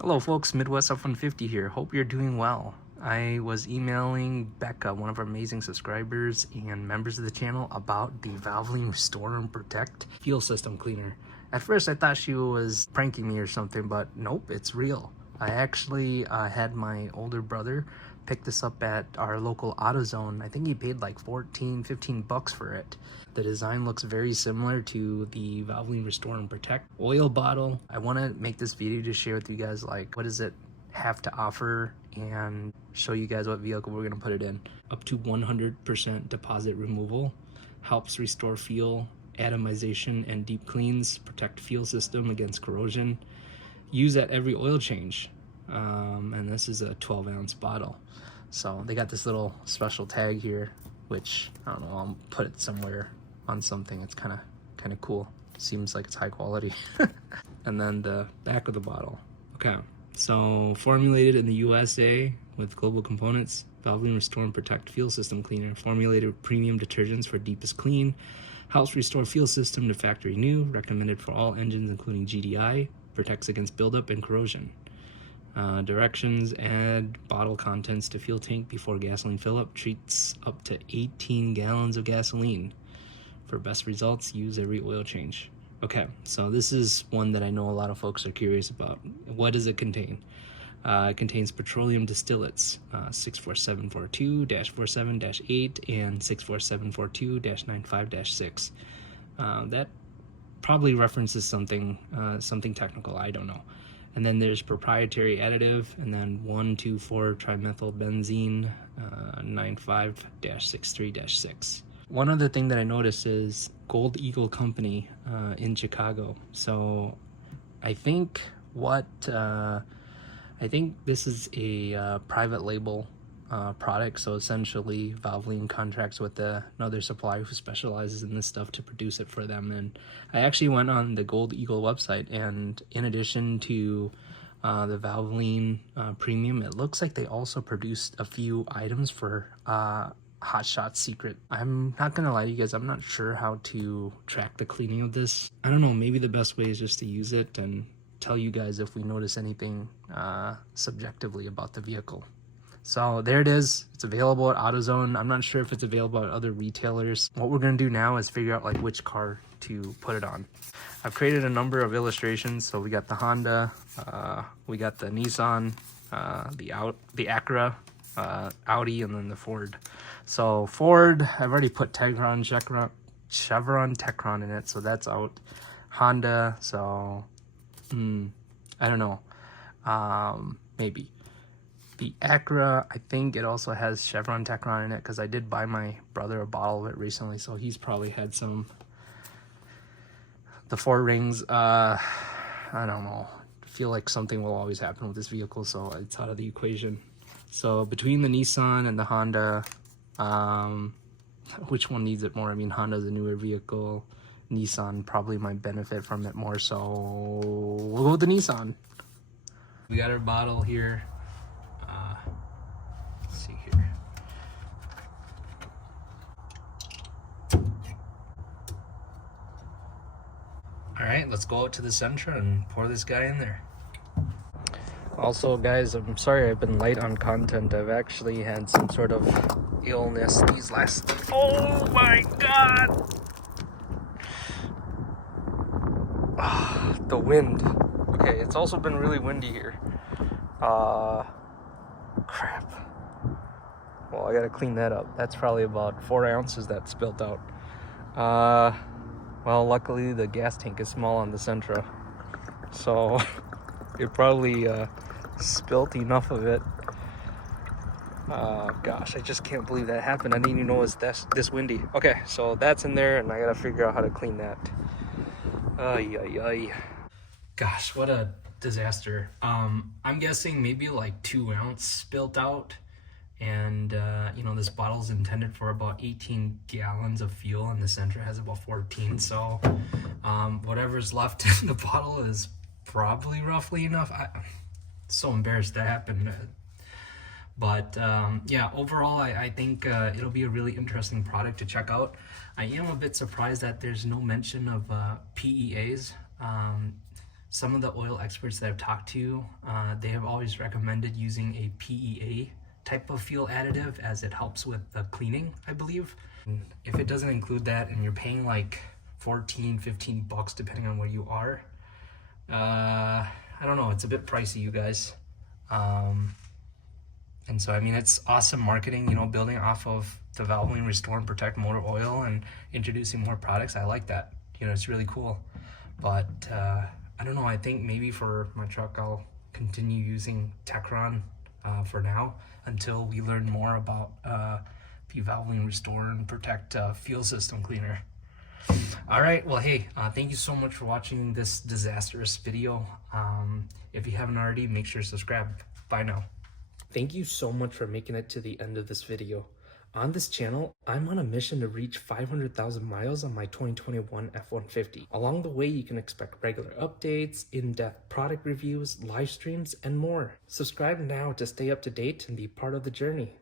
Hello folks, Midwest F-150 here. Hope you're doing well. I was emailing Becca, one of our amazing subscribers and members of the channel, about the Valvoline Restore and Protect fuel system cleaner. At first I thought she was pranking me or something, but nope, it's real. I actually had my older brother pick this up at our local AutoZone. I think he paid like 15 bucks for it. The design looks very similar to the Valvoline Restore and Protect oil bottle. I want to make this video to share with you guys, like, what does it have to offer, and show you guys what vehicle we're going to put it in. Up to 100% deposit removal, helps restore fuel, atomization and deep cleans, protect fuel system against corrosion, use at every oil change. And this is a 12-ounce bottle. So they got this little special tag here, which I don't know, I'll put it somewhere on something. It's kind of cool. Seems like it's high quality. And then the back of the bottle. Okay, so formulated in the USA with global components, Valvoline Restore and Protect Fuel System Cleaner, formulated with premium detergents for deepest clean, helps restore fuel system to factory new, recommended for all engines including GDI, protects against buildup and corrosion. Directions: add bottle contents to fuel tank before gasoline fill up, treats up to 18 gallons of gasoline. For best results, use every oil change. Okay, so this is one that I know a lot of folks are curious about. What does it contain? It contains petroleum distillates, 64742-47-8 and 64742-95-6. That probably references something technical, I don't know. And then there's proprietary additive, and then 1,2,4-trimethylbenzene, 95-63-6. One other thing that I noticed is Gold Eagle Company in Chicago. So I think this is a private label product. So essentially Valvoline contracts with another supplier who specializes in this stuff to produce it for them. And I actually went on the Gold Eagle website, and in addition to the Valvoline Premium, it looks like they also produced a few items for Hot Shot Secret. I'm not gonna lie to you guys, I'm not sure how to track the cleaning of this. I don't know, maybe the best way is just to use it and tell you guys if we notice anything subjectively about the vehicle. So there it is. It's available at AutoZone. I'm not sure if it's available at other retailers. What we're gonna do now is figure out like which car to put it on. I've created a number of illustrations. So we got the Honda, we got the Nissan, the Acura, Audi, and then the Ford. So Ford, I've already put Chevron Tecron in it, so that's out. Honda, so I don't know, maybe. The Acura, I think it also has Chevron Tecron in it, because I did buy my brother a bottle of it recently, so he's probably had some. The Ford rings, I don't know. I feel like something will always happen with this vehicle, so it's out of the equation. So between the Nissan and the Honda, which one needs it more? I mean, Honda's a newer vehicle. Nissan probably might benefit from it more, so we'll go with the Nissan. We got our bottle here. Let's see here. All right, let's go out to the Sentra and pour this guy in there. Also, guys, I'm sorry I've been light on content. I've actually had some sort of illness these last... Oh my god! The wind. Okay, it's also been really windy here. Crap. Well, I gotta clean that up. That's probably about 4 ounces that spilt out. Well, luckily the gas tank is small on the Sentra, so it probably spilt enough of it. Gosh, I just can't believe that happened. I didn't even know it was this windy. Okay, so that's in there, and I gotta figure out how to clean that. Ay. Gosh, what a disaster. I'm guessing maybe like 2 ounce spilt out, and you know, this bottle's intended for about 18 gallons of fuel, and the Sentra has about 14, so whatever's left in the bottle is probably roughly enough. I'm so embarrassed that happened. But yeah, overall, I think it'll be a really interesting product to check out. I am a bit surprised that there's no mention of PEAs. Some of the oil experts that I've talked to, they have always recommended using a PEA type of fuel additive as it helps with the cleaning, I believe. And if it doesn't include that and you're paying like 14, 15 bucks depending on where you are, I don't know, it's a bit pricey, you guys. And so, I mean, it's awesome marketing, you know, building off of the Valvoline Restore and Protect motor oil and introducing more products. I like that. You know, it's really cool. But I don't know, I think maybe for my truck, I'll continue using Techron for now until we learn more about the Valvoline Restore and Protect fuel system cleaner. All right, well, hey, thank you so much for watching this disastrous video. If you haven't already, make sure to subscribe. Bye now. Thank you so much for making it to the end of this video. On this channel, I'm on a mission to reach 500,000 miles on my 2021 F-150. Along the way, you can expect regular updates, in-depth product reviews, live streams, and more. Subscribe now to stay up to date and be part of the journey.